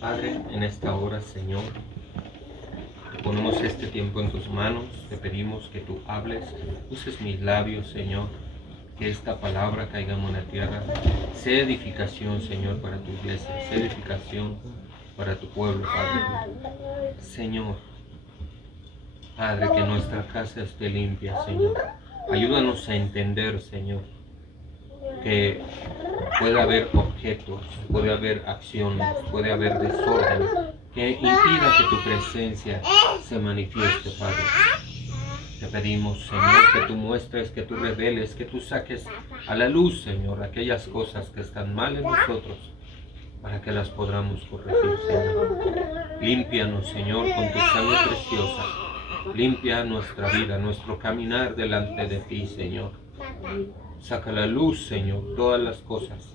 Padre, en esta hora, Señor, ponemos este tiempo en tus manos, te pedimos que tú hables, uses mis labios, Señor, que esta palabra caiga en la tierra, sea edificación, Señor, para tu iglesia, sea edificación para tu pueblo, Padre. Señor, Padre, que nuestra casa esté limpia, Señor. Ayúdanos a entender, Señor, que puede haber objetos, puede haber acciones, puede haber desorden que impida que tu presencia se manifieste, Padre. Te pedimos, Señor, que tú muestres, que tú reveles, que tú saques a la luz, Señor, aquellas cosas que están mal en nosotros, para que las podamos corregir, Señor. Límpianos, Señor, con tu sangre preciosa. Limpia nuestra vida, nuestro caminar delante de ti, Señor. Saca a la luz, Señor, todas las cosas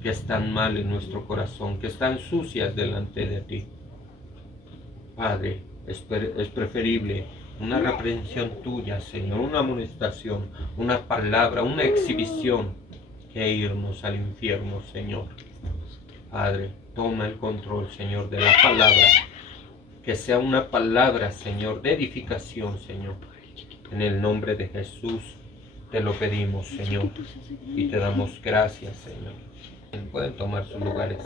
que están mal en nuestro corazón, que están sucias delante de ti. Padre, es preferible una reprensión tuya, Señor, una amonestación, una palabra, una exhibición, que irnos al infierno, Señor. Padre, toma el control, Señor, de la palabra, que sea una palabra, Señor, de edificación, Señor. En el nombre de Jesús te lo pedimos, Señor, y te damos gracias, Señor. Pueden tomar sus lugares.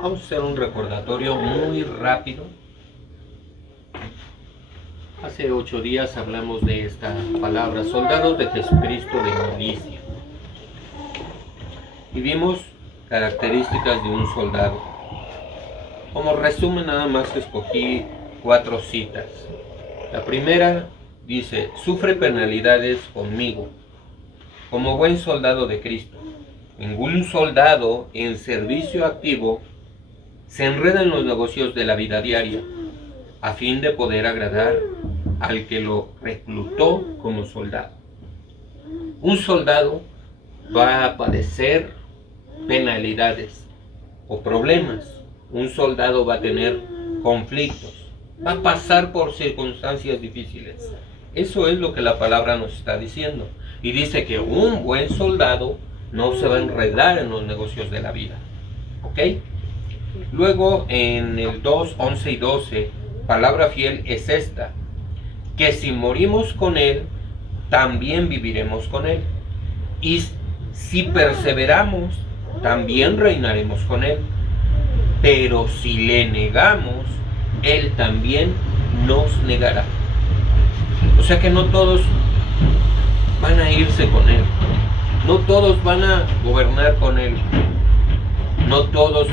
Vamos a hacer un recordatorio muy rápido. Hace 8 días hablamos de esta palabra, soldados de Jesucristo de milicia. Y vimos características de un soldado. Como resumen nada más escogí 4 citas. La primera dice, sufre penalidades conmigo, como buen soldado de Cristo. Ningún soldado en servicio activo se enreda en los negocios de la vida diaria a fin de poder agradar al que lo reclutó como soldado. Un soldado va a padecer penalidades o problemas. Un soldado va a tener conflictos, va a pasar por circunstancias difíciles. Eso es lo que la palabra nos está diciendo. Y dice que un buen soldado no se va a enredar en los negocios de la vida. ¿Ok? Luego en el 2, 11 y 12, palabra fiel es esta, que si morimos con Él, también viviremos con Él. Y si perseveramos, también reinaremos con Él. Pero si le negamos, Él también nos negará. O sea que no todos van a irse con Él. No todos van a gobernar con Él. No todos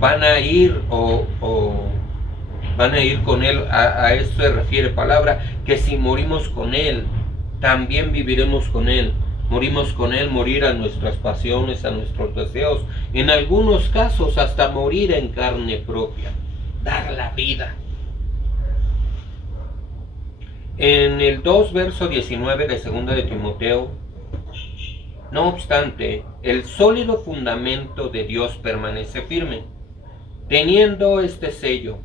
van a ir van a ir con Él. A esto se refiere palabra, que si morimos con Él, también viviremos con Él. Morimos con Él, morir a nuestras pasiones, a nuestros deseos. En algunos casos hasta morir en carne propia. Dar la vida. En el 2, verso 19 de 2 de Timoteo, no obstante, el sólido fundamento de Dios permanece firme, teniendo este sello.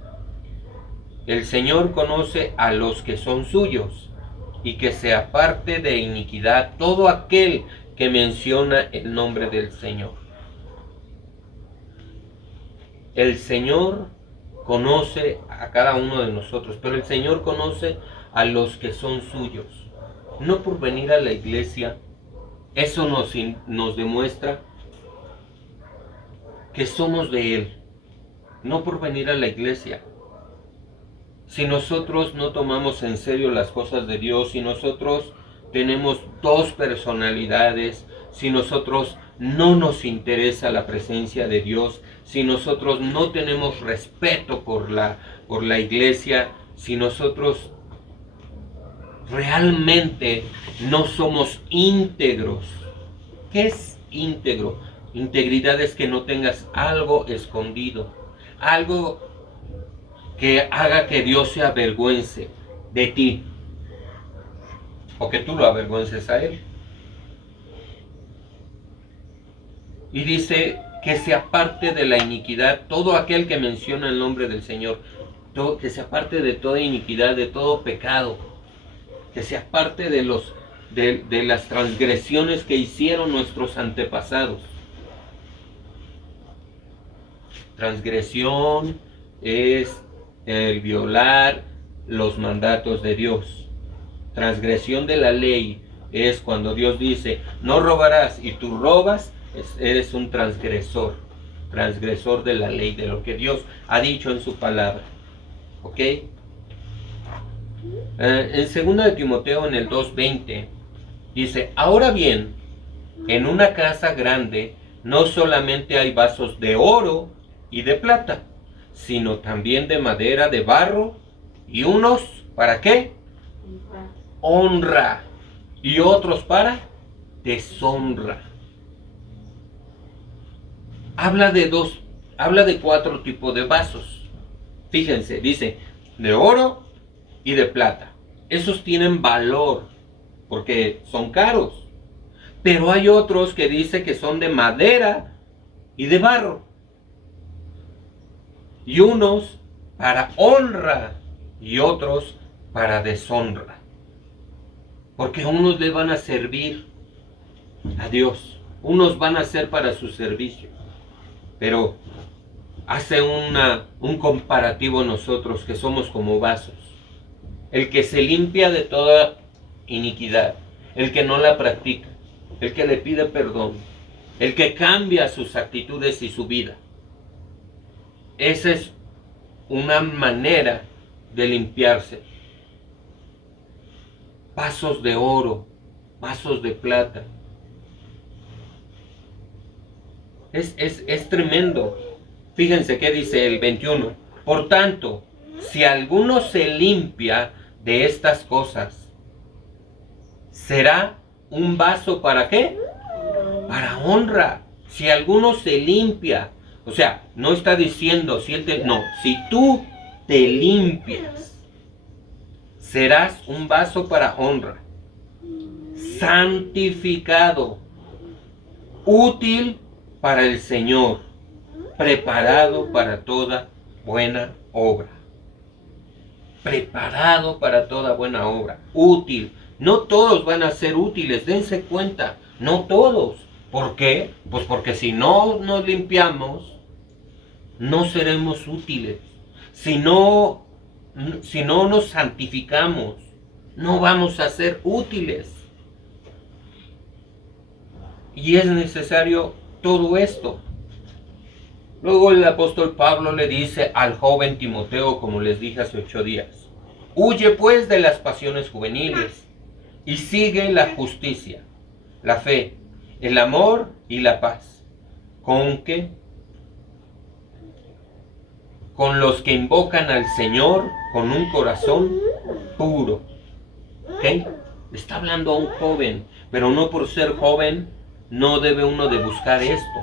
El Señor conoce a los que son suyos, y que se aparte de iniquidad todo aquel que menciona el nombre del Señor. El Señor conoce a cada uno de nosotros, pero el Señor conoce a los que son suyos. No por venir a la iglesia, eso nos demuestra que somos de Él. No por venir a la iglesia. Si nosotros no tomamos en serio las cosas de Dios, si nosotros tenemos 2 personalidades, si nosotros no nos interesa la presencia de Dios, si nosotros no tenemos respeto por la iglesia, si nosotros realmente no somos íntegros. ¿Qué es íntegro? Integridad es que no tengas algo escondido, algo que haga que Dios se avergüence de ti, o que tú lo avergüences a Él. Y dice que se aparte de la iniquidad todo aquel que menciona el nombre del Señor, que se aparte de toda iniquidad, de todo pecado, que se aparte de las transgresiones que hicieron nuestros antepasados. Transgresión es el violar los mandatos de Dios. Transgresión de la ley es cuando Dios dice, no robarás, y tú robas, eres un transgresor. Transgresor de la ley, de lo que Dios ha dicho en su palabra. ¿Ok? En 2 de Timoteo, en el 2:20, dice, ahora bien, en una casa grande no solamente hay vasos de oro y de plata, sino también de madera, de barro, y unos, ¿para qué? Honra, y otros para deshonra. Habla de 4 tipos de vasos. Fíjense, dice, de oro y de plata. Esos tienen valor, porque son caros. Pero hay otros que dice que son de madera y de barro. Y unos para honra y otros para deshonra. Porque unos le van a servir a Dios. Unos van a ser para su servicio. Pero hace un comparativo nosotros que somos como vasos. El que se limpia de toda iniquidad. El que no la practica. El que le pide perdón. El que cambia sus actitudes y su vida. Esa es una manera de limpiarse. Vasos de oro, vasos de plata. Es tremendo. Fíjense qué dice el 21. Por tanto, si alguno se limpia de estas cosas, será un vaso ¿para qué? Para honra. Si alguno se limpia, o sea, no está diciendo si tú te limpias, serás un vaso para honra, santificado, útil para el Señor, preparado para toda buena obra. Preparado para toda buena obra, útil. No todos van a ser útiles, dense cuenta, no todos. ¿Por qué? Pues porque si no nos limpiamos, no seremos útiles. Si no nos santificamos, no vamos a ser útiles. Y es necesario todo esto. Luego el apóstol Pablo le dice al joven Timoteo, como les dije hace 8 días, huye pues de las pasiones juveniles y sigue la justicia, la fe, el amor y la paz, con los que invocan al Señor con un corazón puro. ¿Ok? Está hablando a un joven, pero no por ser joven no debe uno de buscar esto.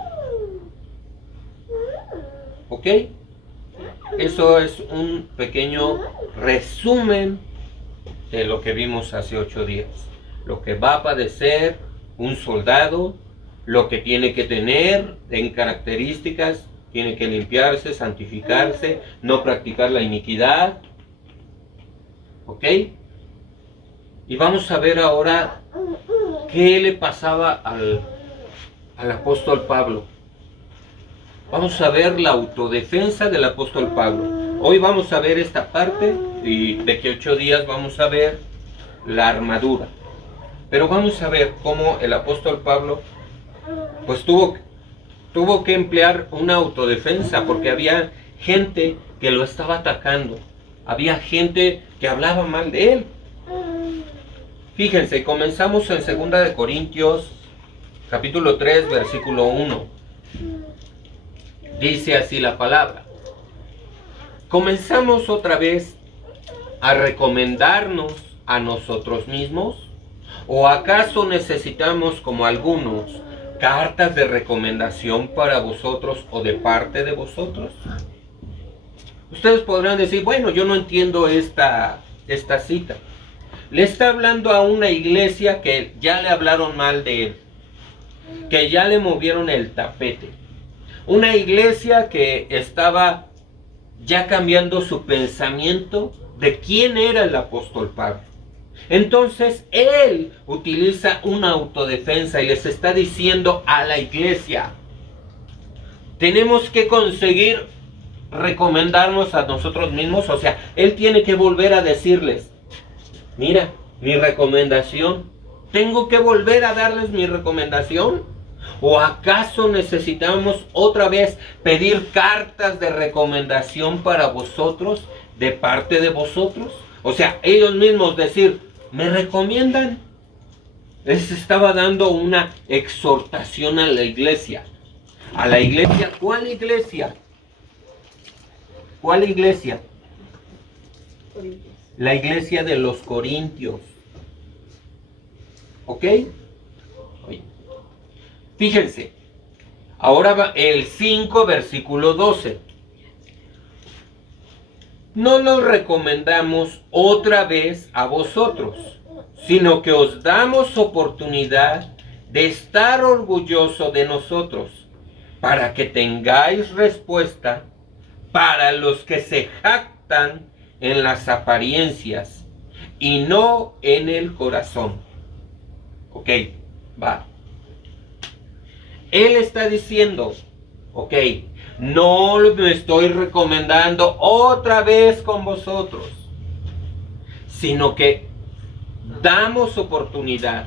¿Ok? Eso es un pequeño resumen de lo que vimos hace 8 días. Lo que va a padecer un soldado, lo que tiene que tener en características, tiene que limpiarse, santificarse, no practicar la iniquidad. ¿Ok? Y vamos a ver ahora qué le pasaba al apóstol Pablo. Vamos a ver la autodefensa del apóstol Pablo. Hoy vamos a ver esta parte y de que 8 días vamos a ver la armadura. Pero vamos a ver cómo el apóstol Pablo pues tuvo que emplear una autodefensa porque había gente que lo estaba atacando. Había gente que hablaba mal de él. Fíjense, comenzamos en 2 de Corintios, capítulo 3, versículo 1. Dice así la palabra. ¿Comenzamos otra vez a recomendarnos a nosotros mismos? ¿O acaso necesitamos, como algunos, cartas de recomendación para vosotros o de parte de vosotros? Ustedes podrán decir, bueno, yo no entiendo esta cita. Le está hablando a una iglesia que ya le hablaron mal de él, que ya le movieron el tapete. Una iglesia que estaba ya cambiando su pensamiento de quién era el apóstol Pablo. Entonces él utiliza una autodefensa y les está diciendo a la iglesia, tenemos que conseguir recomendarnos a nosotros mismos. O sea, Él tiene que volver a decirles, mira, mi recomendación, ¿tengo que volver a darles mi recomendación? ¿O acaso necesitamos otra vez pedir cartas de recomendación para vosotros, de parte de vosotros? O sea, ellos mismos decir, ¿me recomiendan? Les estaba dando una exhortación a la iglesia. ¿A la iglesia? ¿Cuál iglesia? ¿Cuál iglesia? La iglesia de los Corintios. ¿Ok? Oye. Fíjense. Ahora va el 5, versículo 12. No nos recomendamos otra vez a vosotros, sino que os damos oportunidad de estar orgulloso de nosotros, para que tengáis respuesta para los que se jactan en las apariencias y no en el corazón. Ok, va. Él está diciendo, ok, no me estoy recomendando otra vez con vosotros, sino que damos oportunidad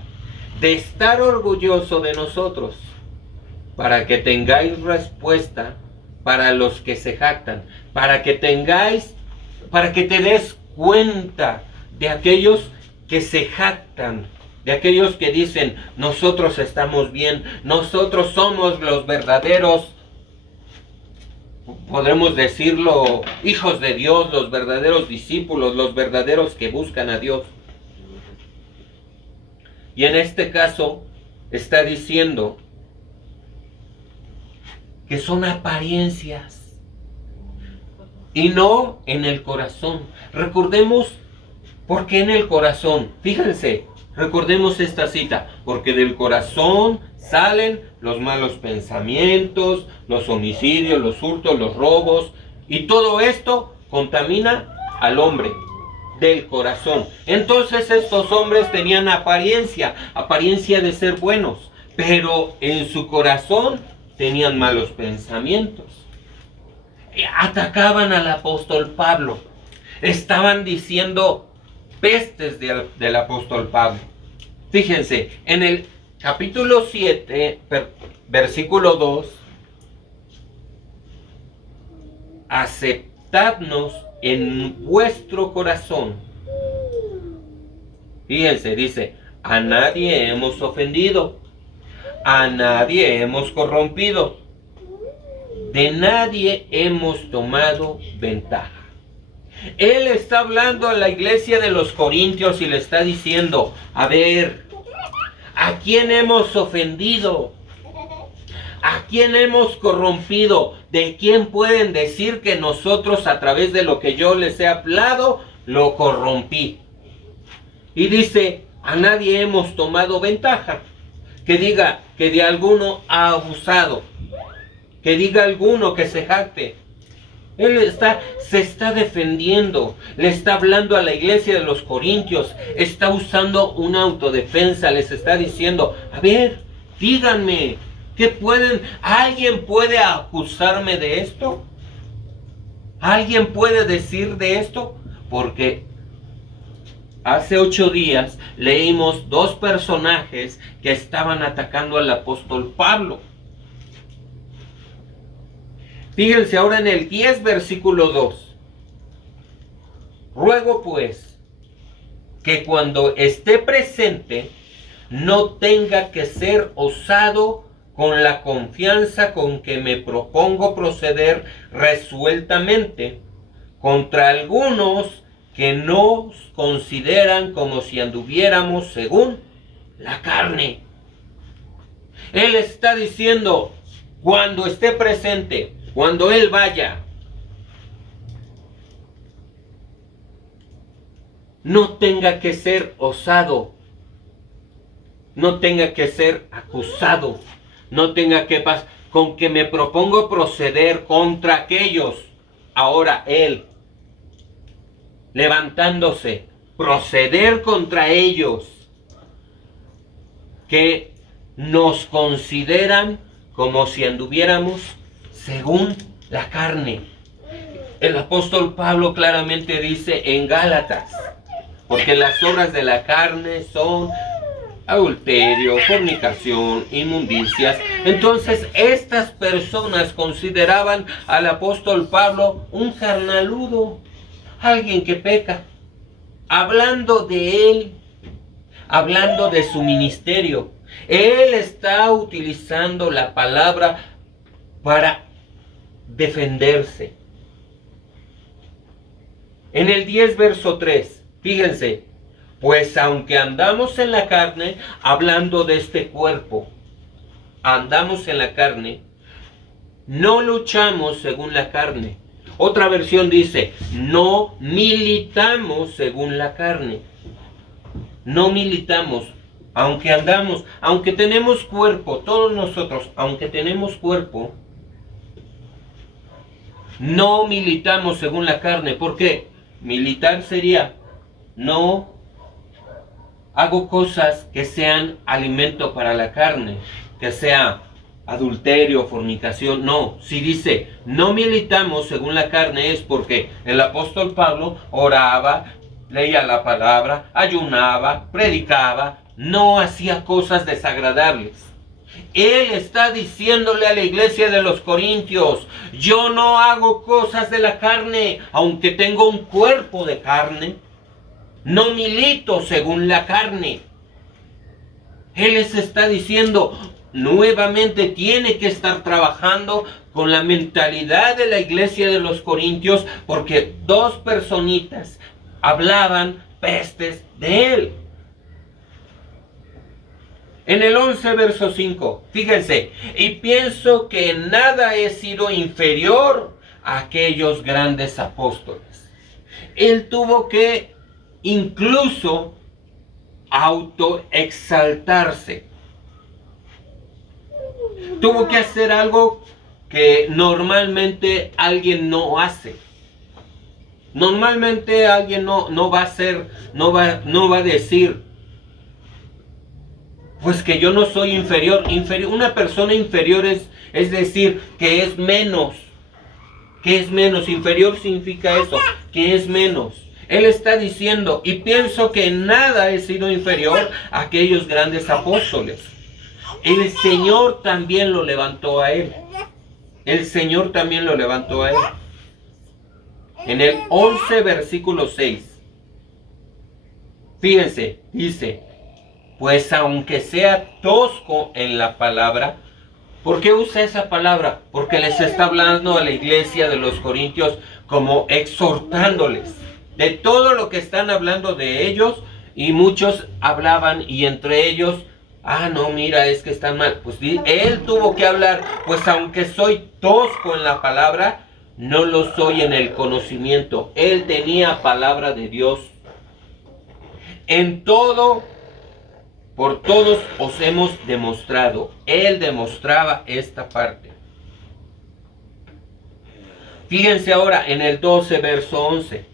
de estar orgulloso de nosotros, para que tengáis respuesta para los que se jactan, para que te des cuenta de aquellos que se jactan, de aquellos que dicen, nosotros estamos bien, nosotros somos los verdaderos, podremos decirlo, hijos de Dios, los verdaderos discípulos, los verdaderos que buscan a Dios. Y en este caso está diciendo que son apariencias y no en el corazón. Recordemos por qué en el corazón. Fíjense, recordemos esta cita. Porque del corazón salen los malos pensamientos, los homicidios, los hurtos, los robos. Y todo esto contamina al hombre del corazón. Entonces estos hombres tenían apariencia de ser buenos, pero en su corazón tenían malos pensamientos. Atacaban al apóstol Pablo. Estaban diciendo pestes del apóstol Pablo. Fíjense, en el capítulo 7, versículo 2, aceptadnos en vuestro corazón. Fíjense, dice, a nadie hemos ofendido, a nadie hemos corrompido, de nadie hemos tomado ventaja. Él está hablando a la iglesia de los Corintios y le está diciendo, a ver, ¿a quién hemos ofendido? ¿A quién hemos corrompido? ¿De quién pueden decir que nosotros a través de lo que yo les he hablado, lo corrompí? Y dice, a nadie hemos tomado ventaja. Que diga que de alguno ha abusado. Que diga alguno que se jacte. Él se está defendiendo. Le está hablando a la iglesia de los Corintios. Está usando una autodefensa. Les está diciendo, a ver, díganme, ¿alguien puede acusarme de esto? ¿Alguien puede decir de esto? Porque hace 8 días leímos 2 personajes que estaban atacando al apóstol Pablo. Fíjense ahora en el 10, versículo 2. Ruego pues que cuando esté presente no tenga que ser osado con la confianza con que me propongo proceder resueltamente contra algunos que nos consideran como si anduviéramos según la carne. Él está diciendo, cuando esté presente, cuando Él vaya, no tenga que ser osado, no tenga que ser acusado, no tenga que pasar, con que me propongo proceder contra aquellos, ahora Él, levantándose, proceder contra ellos, que nos consideran como si anduviéramos según la carne. El apóstol Pablo claramente dice en Gálatas, porque las obras de la carne son adulterio, fornicación, inmundicias. Entonces estas personas consideraban al apóstol Pablo un carnaludo, alguien que peca. Hablando de él, hablando de su ministerio, él está utilizando la palabra para defenderse. En el 10 verso 3, fíjense, pues aunque andamos en la carne, hablando de este cuerpo, andamos en la carne, no luchamos según la carne. Otra versión dice, no militamos según la carne. No militamos, aunque andamos, aunque tenemos cuerpo, todos nosotros, aunque tenemos cuerpo, no militamos según la carne. ¿Por qué? Militar sería, no hago cosas que sean alimento para la carne, que sea adulterio, fornicación. No, si dice no militamos según la carne es porque el apóstol Pablo oraba, leía la palabra, ayunaba, predicaba, no hacía cosas desagradables. Él está diciéndole a la iglesia de los Corintios, yo no hago cosas de la carne, aunque tengo un cuerpo de carne, no milito según la carne. Él les está diciendo, nuevamente tiene que estar trabajando con la mentalidad de la iglesia de los Corintios, porque dos personitas hablaban pestes de él. En el 11 verso 5, fíjense, y pienso que en nada he sido inferior a aquellos grandes apóstoles. Él tuvo que incluso autoexaltarse. Tuvo que hacer algo que normalmente alguien no hace. Normalmente alguien no va a hacer, no va a decir, pues que yo no soy inferior. Una persona inferior es decir, que es menos. Que es menos. Inferior significa eso, que es menos. Él está diciendo, y pienso que en nada he sido inferior a aquellos grandes apóstoles. El Señor también lo levantó a él. El Señor también lo levantó a él. En el 11 versículo 6. Fíjense, dice, pues aunque sea tosco en la palabra. ¿Por qué usa esa palabra? Porque les está hablando a la iglesia de los Corintios como exhortándoles de todo lo que están hablando de ellos, y muchos hablaban y entre ellos, no, mira, es que están mal. Pues él tuvo que hablar, pues aunque soy tosco en la palabra, no lo soy en el conocimiento. Él tenía palabra de Dios. En todo, por todos os hemos demostrado. Él demostraba esta parte. Fíjense ahora en el 12 verso 11.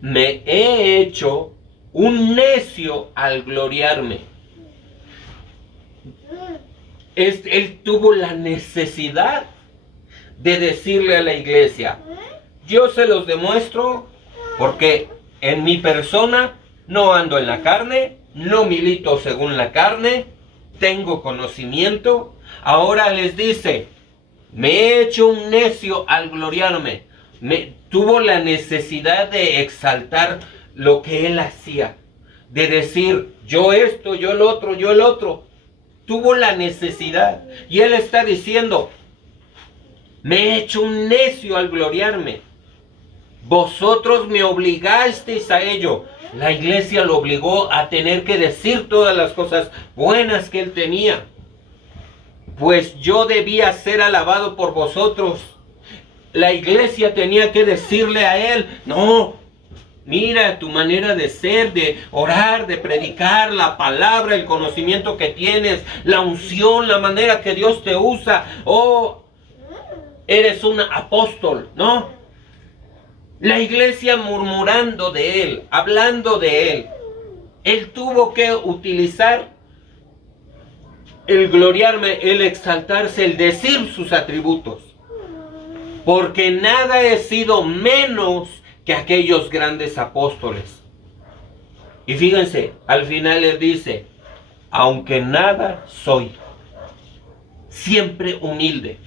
Me he hecho un necio al gloriarme. Él tuvo la necesidad de decirle a la iglesia, yo se los demuestro porque en mi persona no ando en la carne, no milito según la carne, tengo conocimiento. Ahora les dice, me he hecho un necio al gloriarme. Tuvo la necesidad de exaltar lo que él hacía, de decir, yo esto, yo el otro, yo el otro. Tuvo la necesidad. Y él está diciendo, me he hecho un necio al gloriarme. Vosotros me obligasteis a ello. La iglesia lo obligó a tener que decir todas las cosas buenas que él tenía. Pues yo debía ser alabado por vosotros. La iglesia tenía que decirle a él, no, mira tu manera de ser, de orar, de predicar la palabra, el conocimiento que tienes, la unción, la manera que Dios te usa. Oh, eres un apóstol, ¿no? La iglesia murmurando de él, hablando de él. Él tuvo que utilizar el gloriarme, el exaltarse, el decir sus atributos. Porque nada he sido menos que aquellos grandes apóstoles. Y fíjense, al final les dice, aunque nada soy, siempre humilde.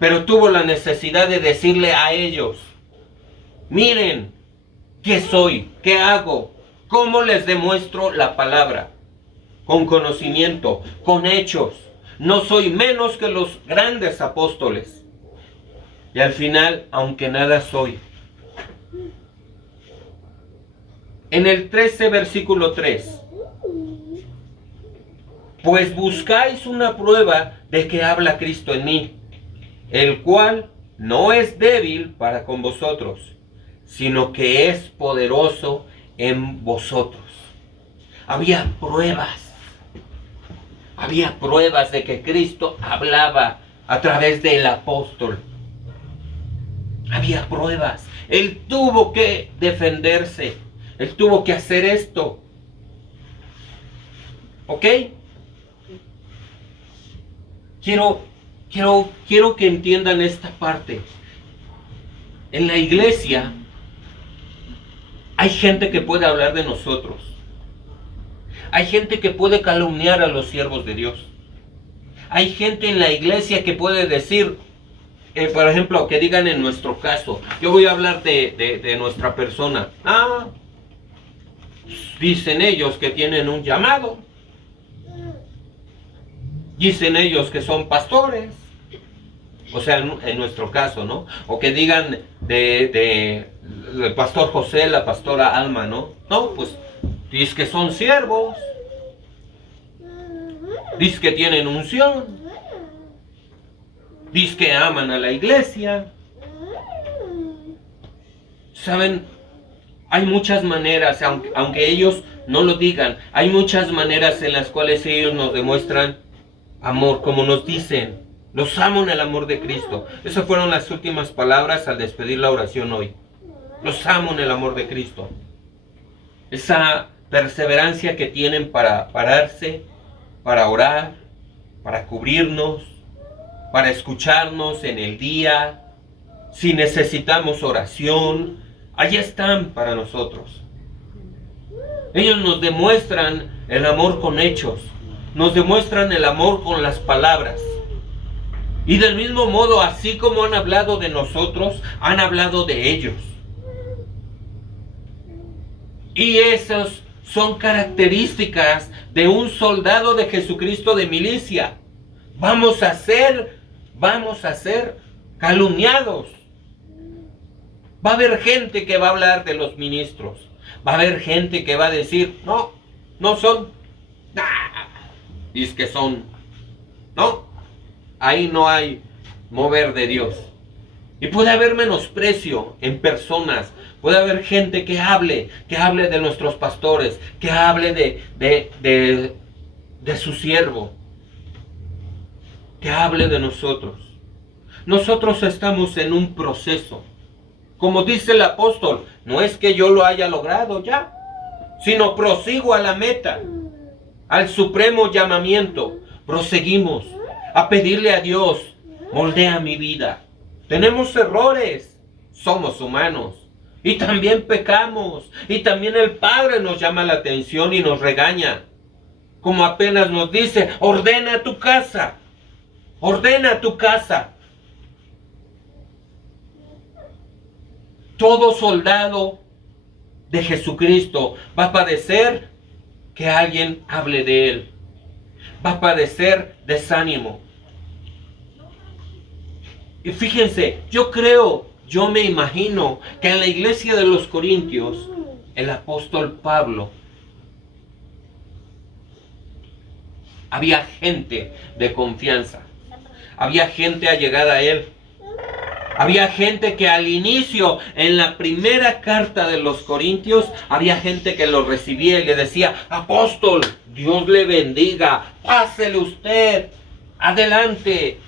Pero tuvo la necesidad de decirle a ellos, miren, ¿qué soy? ¿Qué hago? ¿Cómo les demuestro la palabra? Con conocimiento, con hechos. No soy menos que los grandes apóstoles. Y al final, aunque nada soy. En el 13, versículo 3. Pues buscáis una prueba de que habla Cristo en mí, el cual no es débil para con vosotros, sino que es poderoso en vosotros. Había pruebas de que Cristo hablaba a través del apóstol. Había pruebas. Él tuvo que defenderse. Él tuvo que hacer esto. ¿Ok? Quiero que entiendan esta parte. En la iglesia hay gente que puede hablar de nosotros. Hay gente que puede calumniar a los siervos de Dios. Hay gente en la iglesia que puede decir, por ejemplo, que digan en nuestro caso, yo voy a hablar de nuestra persona. Dicen ellos que tienen un llamado. Dicen ellos que son pastores. O sea, en nuestro caso, ¿no? O que digan del pastor José, la pastora Alma, ¿no? No, pues, dice que son siervos. Dice que tienen unción. Dice que aman a la iglesia. ¿Saben? Hay muchas maneras, aunque ellos no lo digan, hay muchas maneras en las cuales ellos nos demuestran amor, como nos dicen, los amo en el amor de Cristo. Esas fueron las últimas palabras al despedir la oración hoy. Los amo en el amor de Cristo. Esa perseverancia que tienen para pararse, para orar, para cubrirnos, para escucharnos en el día. Si necesitamos oración, allá están para nosotros. Ellos nos demuestran el amor con hechos. Nos demuestran el amor con las palabras. Y del mismo modo, así como han hablado de nosotros, han hablado de ellos. Y esas son características de un soldado de Jesucristo de milicia. Vamos a ser calumniados. Va a haber gente que va a hablar de los ministros. Va a haber gente que va a decir, no son. Dice que son. No, ahí no hay mover de Dios. Y puede haber menosprecio en personas. Puede haber gente que hable de nuestros pastores, que hable de su siervo, que hable de nosotros. Nosotros estamos en un proceso. Como dice el apóstol, no es que yo lo haya logrado ya, sino prosigo a la meta, al supremo llamamiento. Proseguimos a pedirle a Dios, moldea mi vida. Tenemos errores, somos humanos y también pecamos, y también el Padre nos llama la atención y nos regaña, como apenas nos dice, ordena tu casa, ordena tu casa. Todo soldado de Jesucristo va a padecer que alguien hable de él. Va a padecer desánimo. Y fíjense, yo me imagino que en la iglesia de los Corintios, el apóstol Pablo, había gente de confianza. Había gente allegada a él. Había gente que al inicio, en la primera carta de los Corintios, había gente que lo recibía y le decía, apóstol, Dios le bendiga, pásele usted, adelante,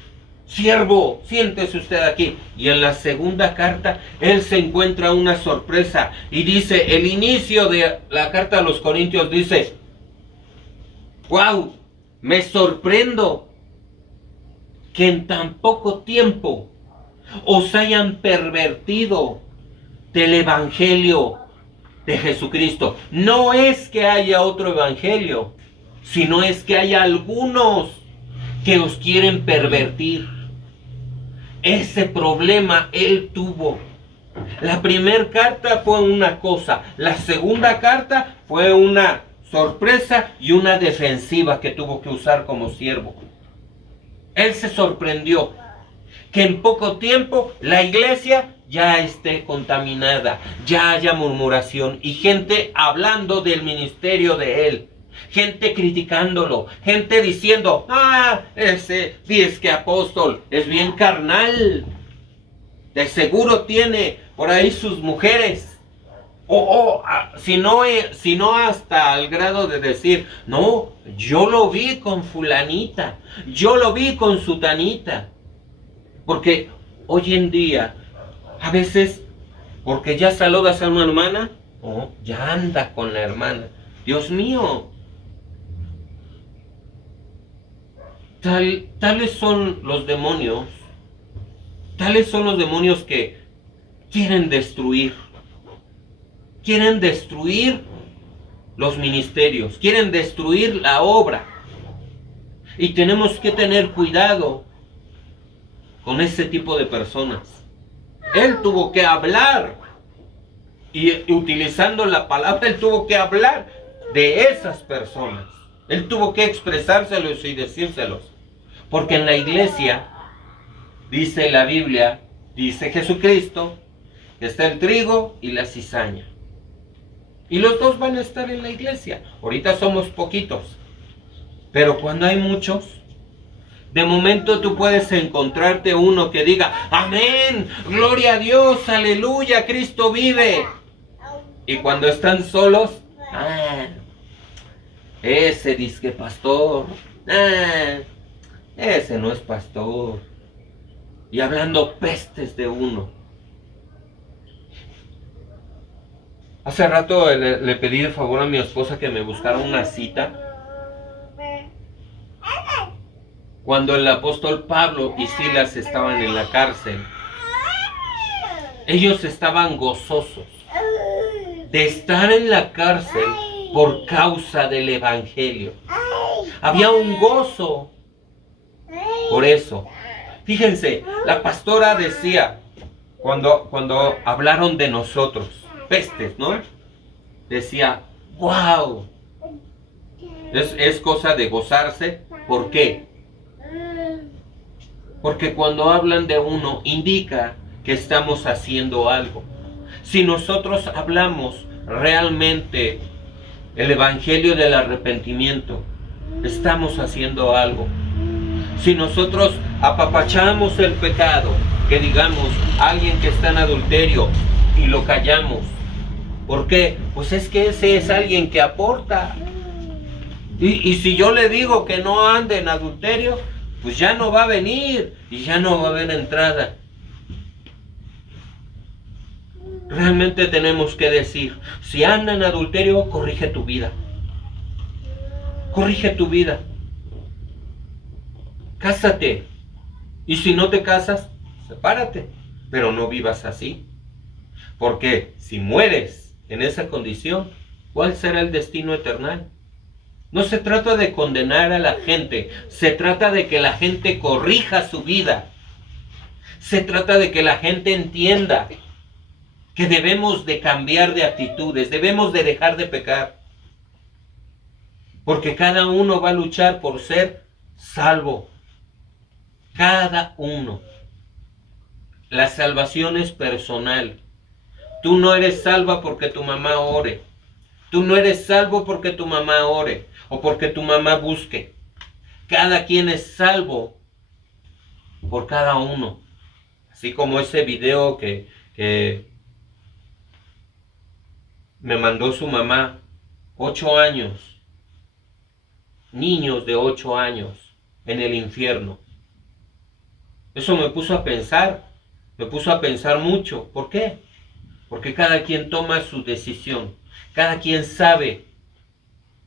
siervo, siéntese usted aquí. Y en la segunda carta, él se encuentra una sorpresa y dice, el inicio de la carta a los Corintios dice, wow, Me sorprendo que en tan poco tiempo os hayan pervertido del evangelio de Jesucristo. No es que haya otro evangelio, sino es que hay algunos que os quieren pervertir. Ese problema él tuvo. La primera carta fue una cosa, la segunda carta fue una sorpresa y una defensiva que tuvo que usar como siervo. Él se sorprendió que en poco tiempo la iglesia ya esté contaminada, ya haya murmuración y gente hablando del ministerio de él, gente criticándolo, gente diciendo, ese disque apóstol es bien carnal, de seguro tiene por ahí sus mujeres. Si no hasta al grado de decir, no, yo lo vi con fulanita, yo lo vi con sutanita. Porque hoy en día, a veces, porque ya saludas a una hermana, ya anda con la hermana. Dios mío. Tales son los demonios. Tales son los demonios que quieren destruir. Quieren destruir los ministerios. Quieren destruir la obra. Y tenemos que tener cuidado con ese tipo de personas. Él tuvo que hablar. Y utilizando la palabra, él tuvo que hablar de esas personas. Él tuvo que expresárselos y decírselos. Porque en la iglesia, dice la Biblia, dice Jesucristo, que está el trigo y la cizaña. Y los dos van a estar en la iglesia. Ahorita somos poquitos. Pero cuando hay muchos, de momento tú puedes encontrarte uno que diga, amén, gloria a Dios, aleluya, Cristo vive. Y cuando están solos, ese disque pastor, ese no es pastor. Y hablando pestes de uno. Hace rato le pedí de favor a mi esposa que me buscara una cita. Cuando el apóstol Pablo y Silas estaban en la cárcel, ellos estaban gozosos de estar en la cárcel por causa del evangelio. Había un gozo por eso. Fíjense, la pastora decía, cuando hablaron de nosotros, pestes, ¿no? Decía, wow, es cosa de gozarse. ¿Por qué? Porque cuando hablan de uno, indica que estamos haciendo algo. Si nosotros hablamos realmente el evangelio del arrepentimiento, estamos haciendo algo. Si nosotros apapachamos el pecado, que digamos, alguien que está en adulterio y lo callamos, ¿por qué? Pues es que ese es alguien que aporta. Y si yo le digo que no ande en adulterio, pues ya no va a venir y ya no va a haber entrada. Realmente tenemos que decir, si anda en adulterio, corrige tu vida. Corrige tu vida. Cásate. Y si no te casas, sepárate. Pero no vivas así. Porque si mueres en esa condición, ¿cuál será el destino eterno? No se trata de condenar a la gente, se trata de que la gente corrija su vida. Se trata de que la gente entienda que debemos de cambiar de actitudes, debemos de dejar de pecar. Porque cada uno va a luchar por ser salvo. Cada uno. La salvación es personal. Tú no eres salva porque tu mamá ore. Tú no eres salvo porque tu mamá ore o porque tu mamá busque. Cada quien es salvo por cada uno. Así como ese video que me mandó su mamá, 8 años, niños de 8 años en el infierno. Eso me puso a pensar mucho. ¿Por qué? Porque cada quien toma su decisión. Cada quien sabe.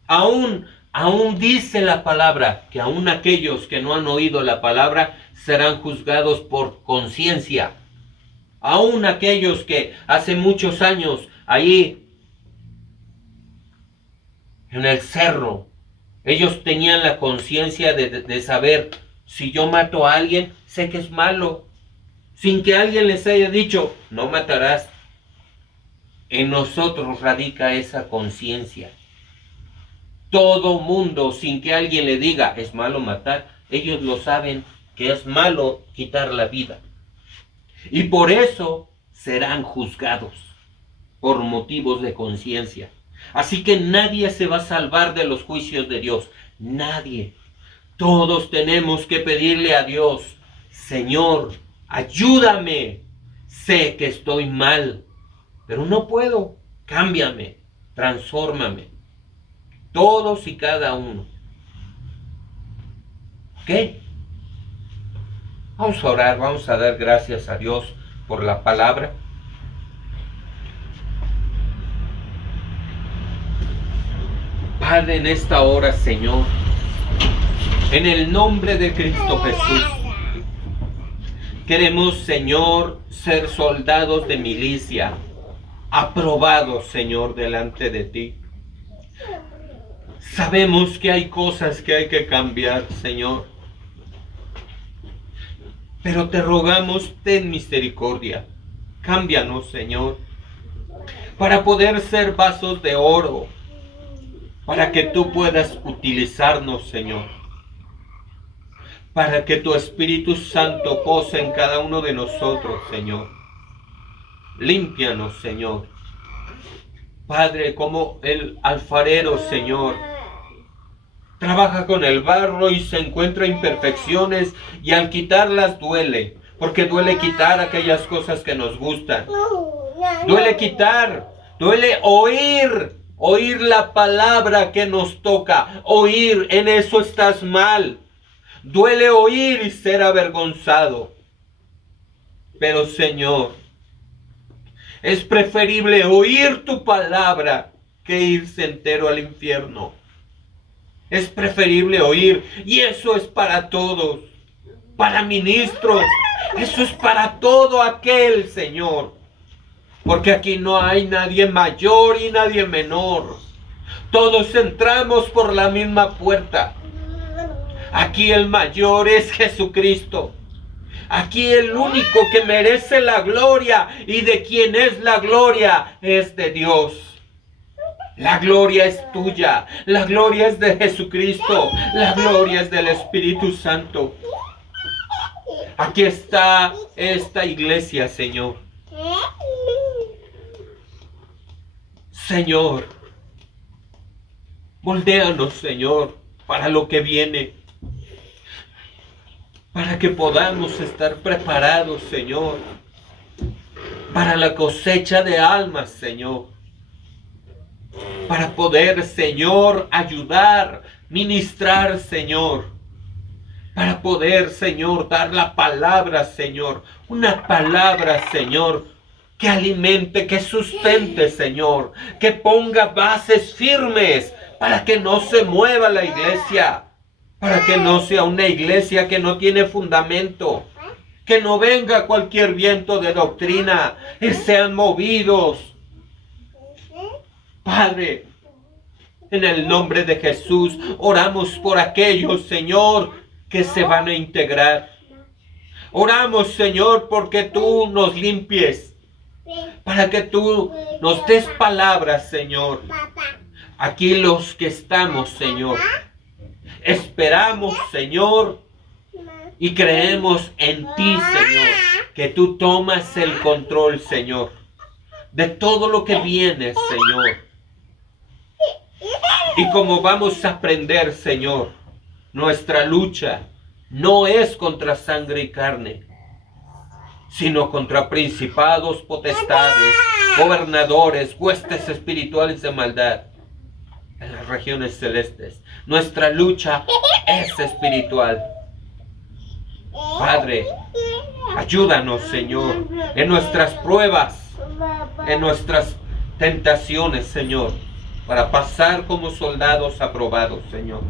Aún Aún dice la palabra que aún aquellos que no han oído la palabra serán juzgados por conciencia. Aún aquellos que hace muchos años ahí en el cerro, ellos tenían la conciencia de saber, si yo mato a alguien, sé que es malo, sin que alguien les haya dicho, no matarás. En nosotros radica esa conciencia. Todo mundo, sin que alguien le diga, es malo matar, ellos lo saben que es malo quitar la vida. Y por eso serán juzgados, por motivos de conciencia. Así que nadie se va a salvar de los juicios de Dios. Nadie. Todos tenemos que pedirle a Dios, Señor, ayúdame. Sé que estoy mal, pero no puedo. Cámbiame, transfórmame. Todos y cada uno. ¿Ok? Vamos a orar, vamos a dar gracias a Dios por la palabra. Padre, en esta hora, Señor, en el nombre de Cristo Jesús, queremos, Señor, ser soldados de milicia, aprobados, Señor, delante de ti. Sabemos que hay cosas que hay que cambiar, Señor, pero te rogamos, ten misericordia. Cámbianos, Señor, para poder ser vasos de oro, para que tú puedas utilizarnos, Señor, para que tu Espíritu Santo pose en cada uno de nosotros, Señor. Límpianos, Señor. Padre, como el alfarero, Señor, trabaja con el barro y se encuentra imperfecciones, y al quitarlas duele, porque duele quitar aquellas cosas que nos gustan. Duele quitar, duele oír la palabra que nos toca. Oír, en eso estás mal. Duele oír y ser avergonzado. Pero, Señor, es preferible oír tu palabra que irse entero al infierno. Es preferible oír, y eso es para todos, para ministros, eso es para todo aquel, Señor, porque aquí no hay nadie mayor y nadie menor. Todos entramos por la misma puerta. Aquí el mayor es Jesucristo. Aquí el único que merece la gloria, y de quien es la gloria, es de Dios. La gloria es tuya, la gloria es de Jesucristo, la gloria es del Espíritu Santo. Aquí está esta iglesia, Señor. Señor, moldéanos, Señor, para lo que viene, para que podamos estar preparados, Señor, para la cosecha de almas, Señor. Para poder, Señor, ayudar, ministrar, Señor. Para poder, Señor, dar la palabra, Señor. Una palabra, Señor, que alimente, que sustente, Señor. Que ponga bases firmes para que no se mueva la iglesia. Para que no sea una iglesia que no tiene fundamento. Que no venga cualquier viento de doctrina y sean movidos. Padre, en el nombre de Jesús, oramos por aquellos, Señor, que se van a integrar. Oramos, Señor, porque tú nos limpies, para que tú nos des palabras, Señor. Aquí los que estamos, Señor, esperamos, Señor, y creemos en ti, Señor, que tú tomas el control, Señor, de todo lo que viene, Señor. Y como vamos a aprender, Señor, nuestra lucha no es contra sangre y carne, sino contra principados, potestades, gobernadores, huestes espirituales de maldad en las regiones celestes. Nuestra lucha es espiritual. Padre, ayúdanos, Señor, en nuestras pruebas, en nuestras tentaciones, Señor. para pasar como soldados aprobados, Señor.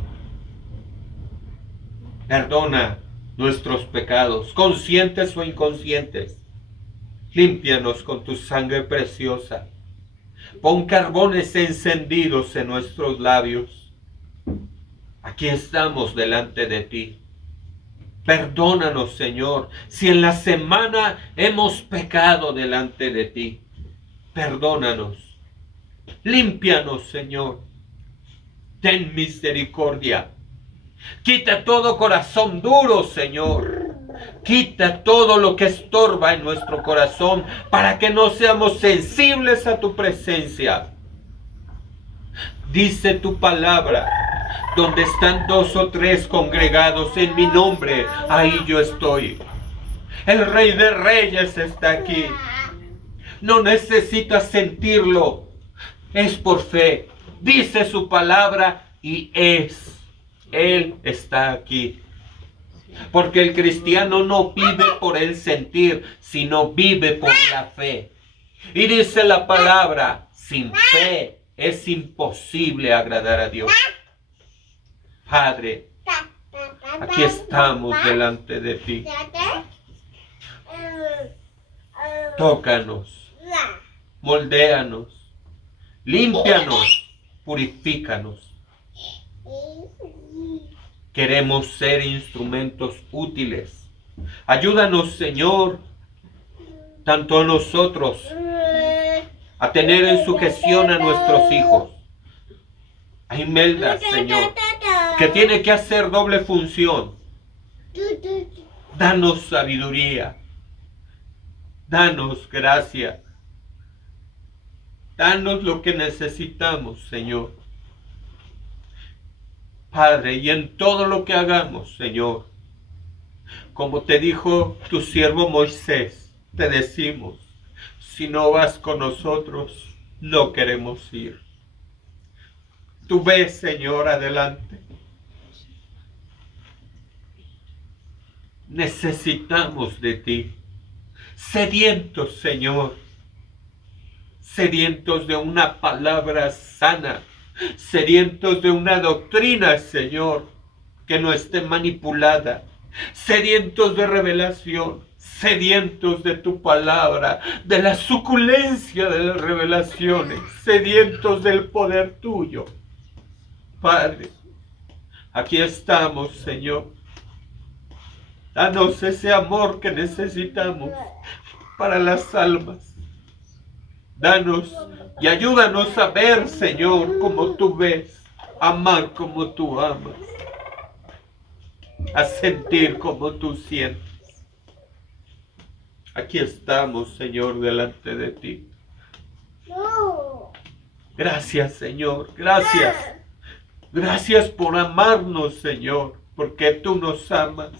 Perdona nuestros pecados, conscientes o inconscientes. Límpianos con tu sangre preciosa. Pon carbones encendidos en nuestros labios. Aquí estamos delante de ti. Perdónanos, Señor, si en la semana hemos pecado delante de ti. Perdónanos. Límpianos, Señor. Ten misericordia. Quita todo corazón duro, Señor. Quita todo lo que estorba en nuestro corazón para que no seamos sensibles a tu presencia. Dice tu palabra, donde están 2 o 3 congregados en mi nombre, ahí yo estoy. El Rey de Reyes está aquí. No necesitas sentirlo, es por fe. Dice su palabra y es. Él está aquí. Porque el cristiano no vive por el sentir, sino vive por la fe. Y dice la palabra, sin fe es imposible agradar a Dios. Padre, aquí estamos delante de ti. Tócanos, moldéanos, límpianos, purifícanos. Queremos ser instrumentos útiles. Ayúdanos, Señor, tanto a nosotros, a tener en sujeción a nuestros hijos. A Imelda, Señor, que tiene que hacer doble función. Danos sabiduría. Danos gracia. Danos lo que necesitamos, Señor. Padre, y en todo lo que hagamos, Señor, como te dijo tu siervo Moisés, te decimos, si no vas con nosotros, no queremos ir. Tú ves, Señor, adelante. Necesitamos de ti. Sedientos, Señor. Sedientos de una palabra sana. Sedientos de una doctrina, Señor, que no esté manipulada. Sedientos de revelación. Sedientos de tu palabra, de la suculencia de las revelaciones. Sedientos del poder tuyo. Padre, aquí estamos, Señor. Danos ese amor que necesitamos para las almas. Danos y ayúdanos a ver, Señor, como tú ves, amar como tú amas, a sentir como tú sientes. Aquí estamos, Señor, delante de ti. Gracias, Señor, gracias. Gracias por amarnos, Señor, porque tú nos amas.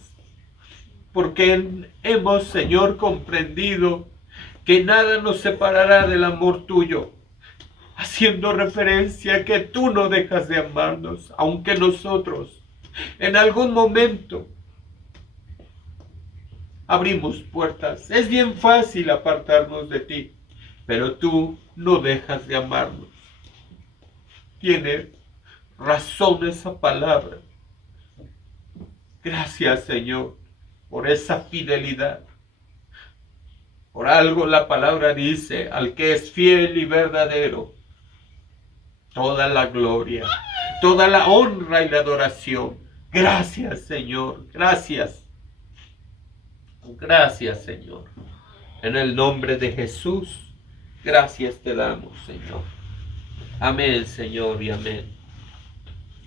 Porque hemos, Señor, comprendido que nada nos separará del amor tuyo, haciendo referencia a que tú no dejas de amarnos, aunque nosotros en algún momento abrimos puertas. Es bien fácil apartarnos de ti, pero tú no dejas de amarnos. Tiene razón esa palabra. Gracias, Señor, por esa fidelidad. Por algo la palabra dice, al que es fiel y verdadero, toda la gloria, toda la honra y la adoración. Gracias, Señor, gracias. Gracias, Señor. En el nombre de Jesús, gracias te damos, Señor. Amén, Señor, y amén.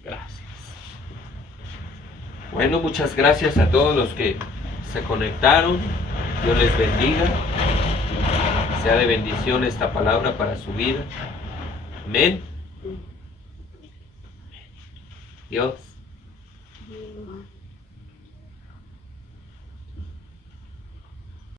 Gracias. Bueno, muchas gracias a todos los que se conectaron. Dios les bendiga. Sea de bendición esta palabra para su vida. Amén. Dios.